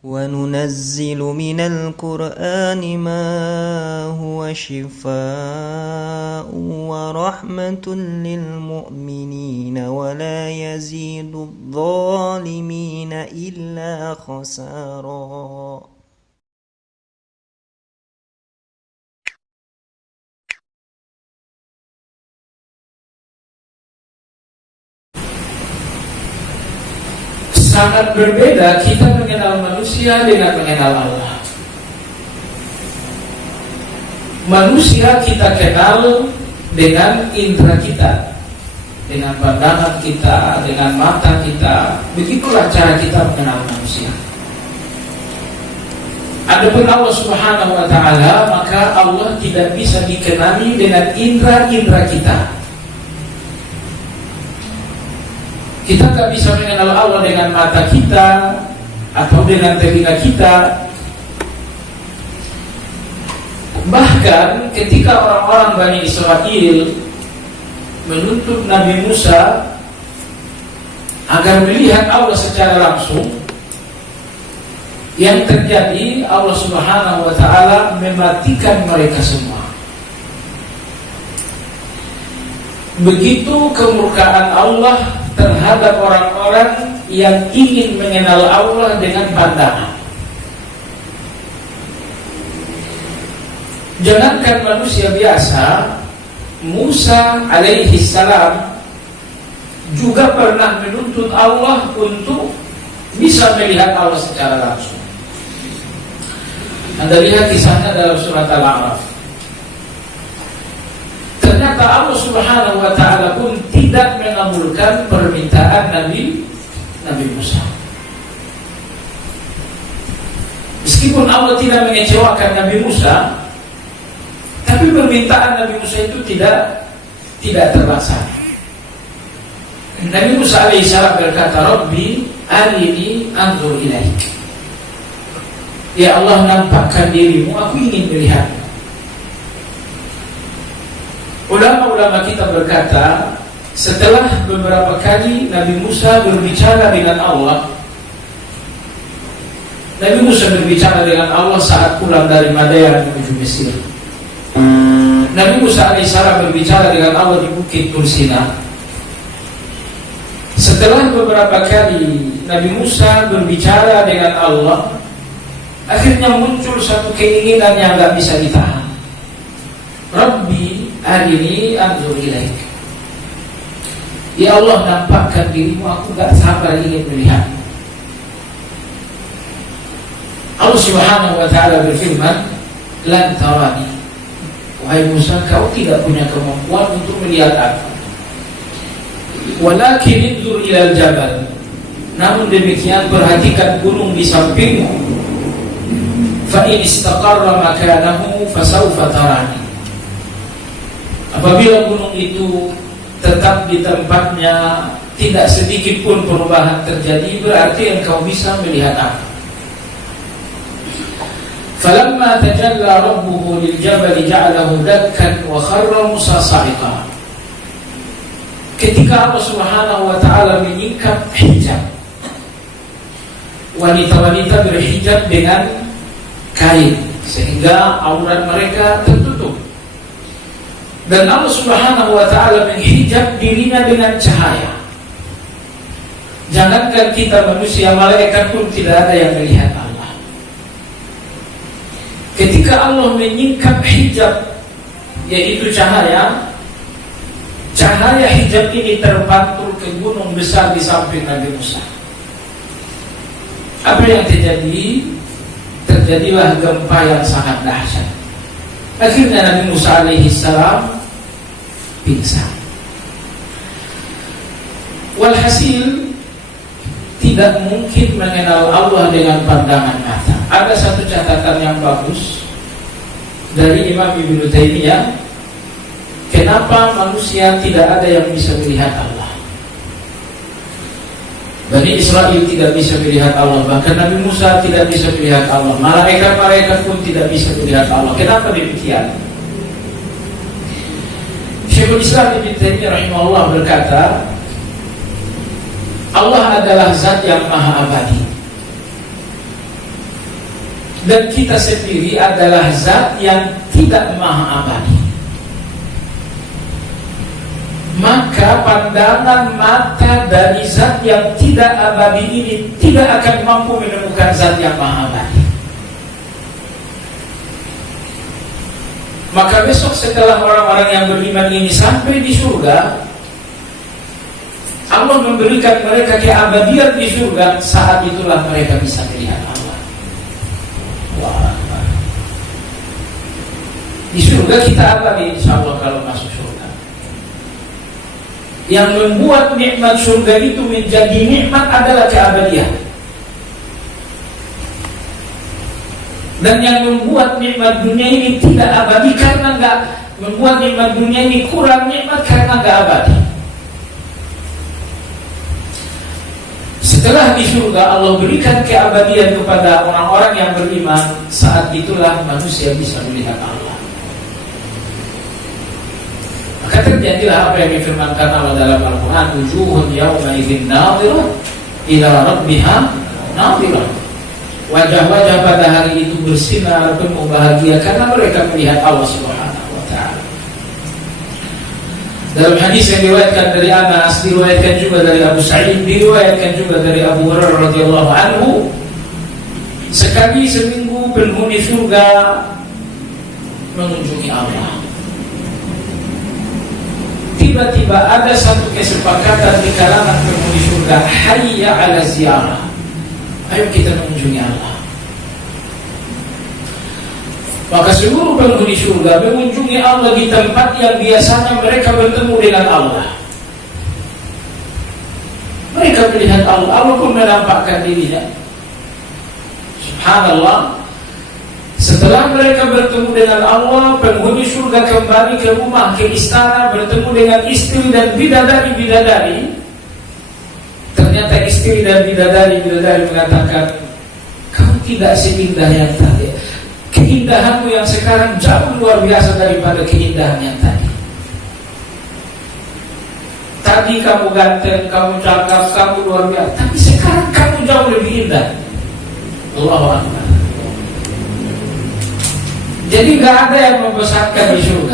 وننزل من القرآن ما هو شفاء ورحمة للمؤمنين ولا يزيد الظالمين إلا خسارا. Sangat berbeda kita mengenal manusia dengan mengenal Allah. Manusia kita kenal dengan indera kita, dengan pandangan kita, dengan mata kita. Begitulah cara kita mengenal manusia. Adapun Allah Subhanahu wa Ta'ala, maka Allah tidak bisa dikenali dengan indera-indera kita. Kita tak bisa mengenal Allah dengan mata kita atau dengan telinga kita. Bahkan ketika orang-orang Bani Israel menuntut Nabi Musa agar melihat Allah secara langsung, yang terjadi Allah Subhanahu wa Ta'ala mematikan mereka semua. Begitu kemurkaan Allah terhadap orang-orang yang ingin mengenal Allah dengan pandangan. Jangankan manusia biasa, Musa alaihi salam juga pernah menuntut Allah untuk bisa melihat Allah secara langsung. Anda lihat kisahnya dalam surat Al-A'raf. Ternyata Allah Subhanahu wa Ta'ala pun tidak mengabulkan permintaan Nabi Musa. Meskipun Allah tidak mengecewakan Nabi Musa, tapi permintaan Nabi Musa itu tidak terlaksana. Nabi Musa alaihissalam berkata, Rabbi arini anzur ilaik. Ya Allah, nampakkan dirimu, aku ingin melihatmu. Ulama-ulama kita berkata, setelah beberapa kali Nabi Musa berbicara dengan Allah, Nabi Musa berbicara dengan Allah saat pulang dari Madian menuju Mesir. Nabi Musa alaihissalam berbicara dengan Allah di Bukit Tursina. Setelah beberapa kali Nabi Musa berbicara dengan Allah, akhirnya muncul satu keinginan yang tidak bisa ditahan. Rabbi arini anzur ilaik. Ya Allah, nampakkan dirimu, aku gak sabar ingin melihat. Allah Subhanahu wa Ta'ala berfirman, lan tarani. Wahai Musa, kau tidak punya kemampuan untuk melihat aku. Walakin inzur ilal jabal. Namun demikian, perhatikan gunung di sampingmu. Fa in istaqarra makanahu fasawfa tarani. Apabila gunung itu tetap di tempatnya, tidak sedikit pun perubahan terjadi, berarti engkau bisa melihat aku. Falamma tajalla rabbuhu liljabal ja'alahu dakkan wa kharra Musa sa'iqa. Ketika Allah Subhanahu wa Ta'ala menyingkap hijab, wanita-wanita berhijab dengan kain sehingga aurat mereka tertutup. Dan Allah Subhanahu wa Ta'ala menghijab dirinya dengan cahaya. Jangankan kita manusia, malaikat pun tidak ada yang melihat Allah. Ketika Allah menyingkap hijab, yaitu cahaya hijab ini terpantul ke gunung besar di samping Nabi Musa. Apa yang terjadi? Terjadilah gempa yang sangat dahsyat. Akhirnya Nabi Musa alaihissalam pingsan. Walhasil, tidak mungkin mengenal Allah dengan pandangan mata. Ada satu catatan yang bagus dari Imam Ibnu Taimiyah, kenapa manusia tidak ada yang bisa melihat Allah. Bani Israel tidak bisa melihat Allah, bahkan Nabi Musa tidak bisa melihat Allah, malaikat-malaikat pun tidak bisa melihat Allah. Kenapa demikian? Syekhul Islam Ibnu Taimiyah rahimahullah berkata, Allah adalah zat yang maha abadi. dan kita sendiri adalah zat yang tidak maha abadi. Maka pandangan mata dari zat yang tidak abadi ini tidak akan mampu menemukan zat yang maha abadi. Maka besok setelah orang-orang yang beriman ini sampai di surga, Allah memberikan mereka keabadian di surga. Saat itulah mereka bisa melihat Allah. Wah. Di surga kita abadi, insya Allah kalau masuk surga. Yang membuat nikmat surga itu menjadi nikmat adalah keabadian. Dan yang membuat nikmat dunia ini tidak abadi karena enggak, membuat nikmat dunia ini kurang nikmat karena enggak abadi. Setelah di surga Allah berikan keabadian kepada orang-orang yang beriman, saat itulah manusia bisa melihat Allah. Maka terjadilah apa yang difirmankan Allah dalam Al-Quran, wujuhun yawma idzin nadhirah ila rabbiha nadhirah. Wajah-wajah pada hari itu bersinar penuh bahagia karena mereka melihat Allah Subhanahu wa ta'ala. Dalam hadis yang diriwayatkan dari Anas, diriwayatkan juga dari Abu Sa'id, diriwayatkan juga dari Abu Hurairah radhiyallahu anhu, sekali seminggu penghuni surga mengunjungi Allah. Tiba-tiba ada satu kesepakatan di kalangan penghuni surga, hayya 'ala ziyarah. Ayo kita mengunjungi Allah. Maka seluruh penghuni surga mengunjungi Allah di tempat yang biasanya mereka bertemu dengan Allah. Mereka melihat Allah, Allah pun menampakkan dirinya. Subhanallah. Setelah mereka bertemu dengan Allah, penghuni surga kembali ke rumah, ke istana, bertemu dengan istri dan bidadari-bidadari. Ternyata istri dan bidadari mengatakan, kamu tidak seindah yang tadi. Keindahanmu yang sekarang jauh luar biasa daripada keindahan yang tadi. Tadi kamu ganteng, kamu cakap, kamu luar biasa, tapi sekarang kamu jauh lebih indah. Allahu Akbar. Jadi gak ada yang membosankan di surga.